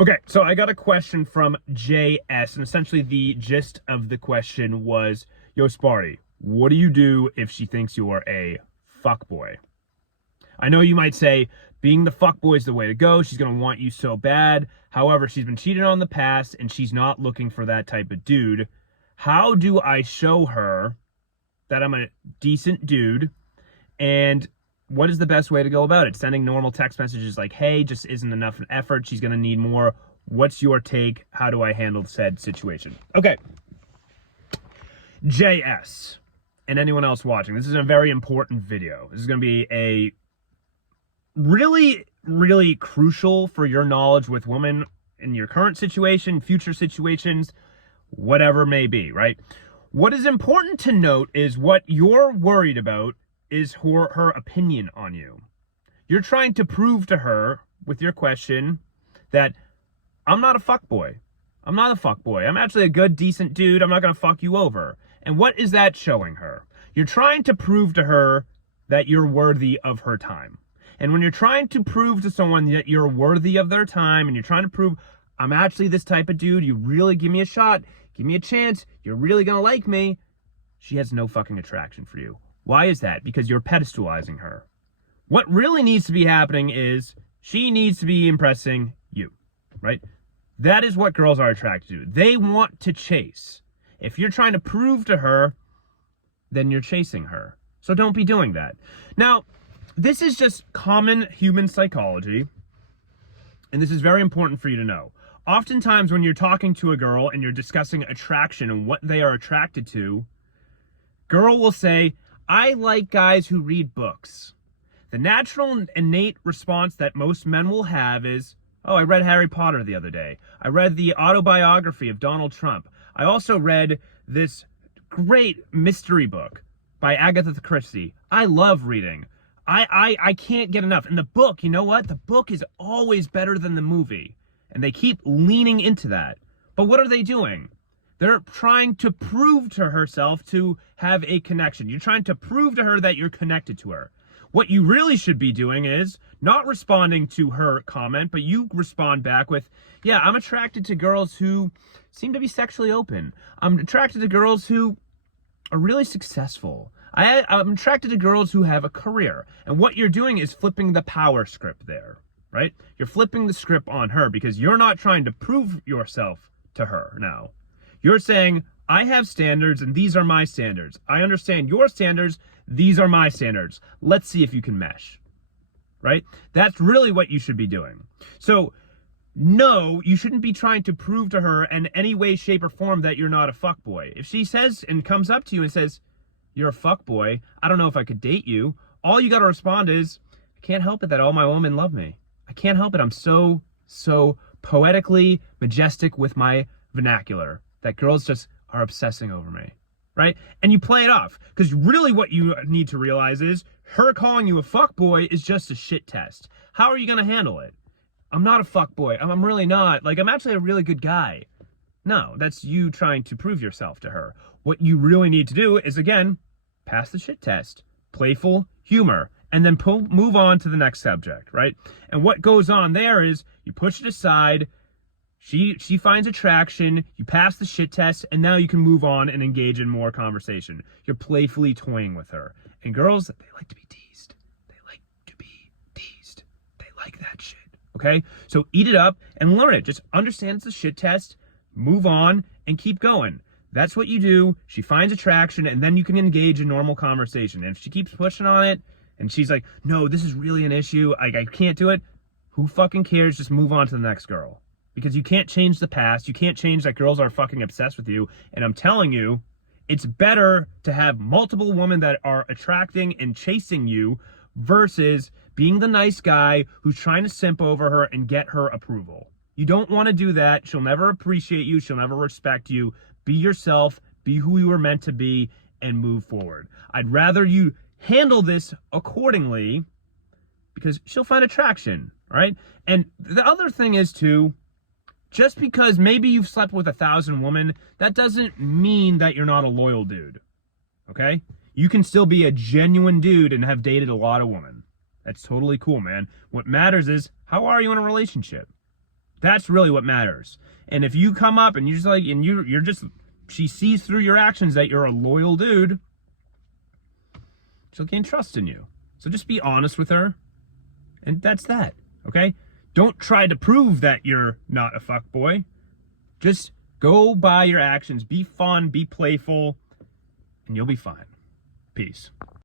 Okay, so I got a question from JS, and essentially the gist of the question was, yo, Sparty, what do you do if she thinks you are a fuckboy? I know you might say, being the fuckboy is the way to go. She's going to want you so bad. However, she's been cheated on in the past, and she's not looking for that type of dude. How do I show her that I'm a decent dude, and what is the best way to go about it? Sending normal text messages like, hey, just isn't enough effort. She's going to need more. What's your take? How do I handle said situation? Okay. JS and anyone else watching, this is a very important video. This is going to be a really, really crucial for your knowledge with women in your current situation, future situations, whatever may be, right? What is important to note is what you're worried about is her opinion on you. You're trying to prove to her with your question that I'm not a fuckboy. I'm not a fuckboy. I'm actually a good, decent dude. I'm not going to fuck you over. And what is that showing her? You're trying to prove to her that you're worthy of her time. And when you're trying to prove to someone that you're worthy of their time, and you're trying to prove, I'm actually this type of dude, you really give me a shot, give me a chance, you're really going to like me, she has no fucking attraction for you. Why is that? Because you're pedestalizing her. What really needs to be happening is she needs to be impressing you, right? That is what girls are attracted to. They want to chase. If you're trying to prove to her, then you're chasing her. So don't be doing that. Now, this is just common human psychology, and this is very important for you to know. Oftentimes when you're talking to a girl and you're discussing attraction and what they are attracted to, girl will say, I like guys who read books. The natural innate response that most men will have is, oh, I read Harry Potter the other day. I read the autobiography of Donald Trump. I also read this great mystery book by Agatha Christie. I love reading. I can't get enough. And the book, you know what? The book is always better than the movie. And they keep leaning into that. But what are they doing? They're trying to prove to herself to have a connection. You're trying to prove to her that you're connected to her. What you really should be doing is not responding to her comment, but you respond back with, yeah, I'm attracted to girls who seem to be sexually open. I'm attracted to girls who are really successful. I'm attracted to girls who have a career. And what you're doing is flipping the power script there, right? You're flipping the script on her because you're not trying to prove yourself to her now. You're saying, I have standards and these are my standards. I understand your standards. These are my standards. Let's see if you can mesh, right? That's really what you should be doing. So no, you shouldn't be trying to prove to her in any way, shape, or form that you're not a fuckboy. If she says and comes up to you and says, you're a fuckboy, I don't know if I could date you, all you got to respond is, I can't help it that all my women love me. I can't help it. I'm so poetically majestic with my vernacular that girls just are obsessing over me, right? And you play it off, because really what you need to realize is her calling you a fuckboy is just a shit test. How are you going to handle it? I'm not a fuckboy. I'm really not. Like, I'm actually a really good guy. No, that's you trying to prove yourself to her. What you really need to do is, again, pass the shit test. Playful humor. And then move on to the next subject, right? And what goes on there is you push it aside. She finds attraction, you pass the shit test, and now you can move on and engage in more conversation. You're playfully toying with her. And girls, they like to be teased. They like to be teased. They like that shit, okay? So eat it up and learn it. Just understand it's a shit test, move on, and keep going. That's what you do. She finds attraction, and then you can engage in normal conversation. And if she keeps pushing on it, and she's like, no, this is really an issue, I can't do it, who fucking cares? Just move on to the next girl. Because you can't change the past. You can't change that girls are fucking obsessed with you. And I'm telling you, it's better to have multiple women that are attracting and chasing you versus being the nice guy who's trying to simp over her and get her approval. You don't want to do that. She'll never appreciate you. She'll never respect you. Be yourself. Be who you were meant to be and move forward. I'd rather you handle this accordingly because she'll find attraction, right? And the other thing is too, just because maybe you've slept with 1,000 women, that doesn't mean that you're not a loyal dude, okay? You can still be a genuine dude and have dated a lot of women. That's totally cool, man. What matters is, how are you in a relationship? That's really what matters. And if you come up and you're just like, and you're just, she sees through your actions that you're a loyal dude, she'll gain trust in you. So just be honest with her. And that's that, okay? Don't try to prove that you're not a fuckboy. Just go by your actions. Be fun, be playful, and you'll be fine. Peace.